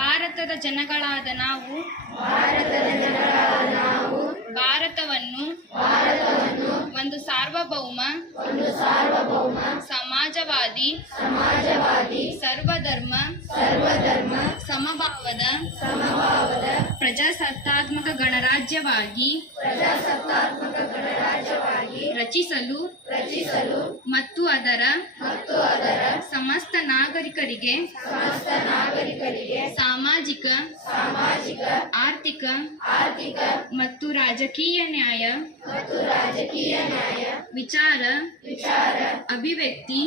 ಭಾರತದ ಜನಗಳಾದ ನಾವು ಭಾರತವನ್ನು ಒಂದು ಸಾರ್ವಭೌಮ ಸಮಾಜವಾದಿ ಸರ್ವಧರ್ಮ ಸಮಭಾವದ ಪ್ರಜಾಸತ್ತಾತ್ಮಕ ಗಣರಾಜ್ಯವಾಗಿ ರಚಿಸಲು ಮತ್ತು ಅದರ ಸಮಸ್ತ ನಾಗರಿಕರಿಗೆ ಸಾಮಾಜಿಕ ಆರ್ಥಿಕ ಮತ್ತು ರಾಜಕೀಯ ನ್ಯಾಯ ವಿಚಾರ ಅಭಿವ್ಯಕ್ತಿ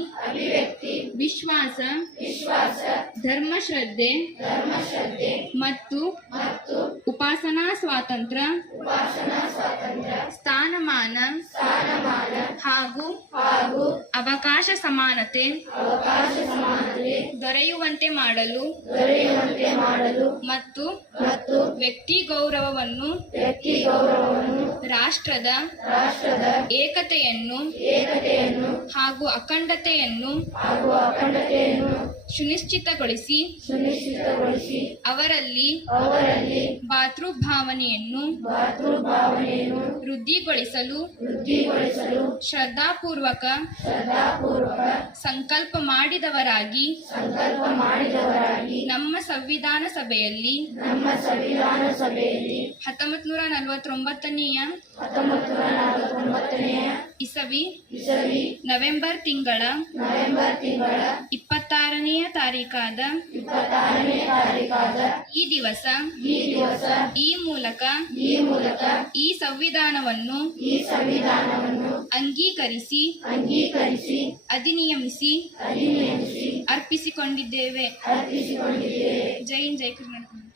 ವಿಶ್ವಾಸ ಧರ್ಮಶ್ರದ್ಧೆ ಮತ್ತು ಉಪಾಸನಾ ಸ್ವಾತಂತ್ರ್ಯ ಸ್ಥಾನಮಾನ ಹಾಗೂ ಅವಕಾಶ ಸಮಾನತೆ ದೊರೆಯುವಂತೆ ಮಾಡಲು ಮತ್ತು ವ್ಯಕ್ತಿ ಗೌರವವನ್ನು ರಾಷ್ಟ್ರದ ಏಕತೆಯನ್ನು ಹಾಗೂ ಅಖಂಡತೆಯನ್ನು ಸುನಿಶ್ಚಿತಗೊಳಿಸಿ ಅವರಲ್ಲಿ ಭಾತೃಭಾವನೆಯನ್ನು ವೃದ್ಧಿಗೊಳಿಸಲು ಶ್ರದ್ಧಾಪೂರ್ವಕ ಸಂಕಲ್ಪ ಮಾಡಿದವರಾಗಿ ನಮ್ಮ ಸಂವಿಧಾನ ಸಭೆಯಲ್ಲಿ 1949ನೇ ಇಸವಿ ನವೆಂಬರ್ ತಿಂಗಳ 26ನೇ ತಾರೀಕಾದ ಈ ದಿವಸ ಈ ಮೂಲಕ ಈ ಸಂವಿಧಾನವನ್ನು ಅಂಗೀಕರಿಸಿ ಅಧಿನಿಯಮಿಸಿ ಅರ್ಪಿಸಿಕೊಂಡಿದ್ದೇವೆ. ಜೈ ಹಿಂದ್, ಜೈ ಕರ್ನಾಟಕ.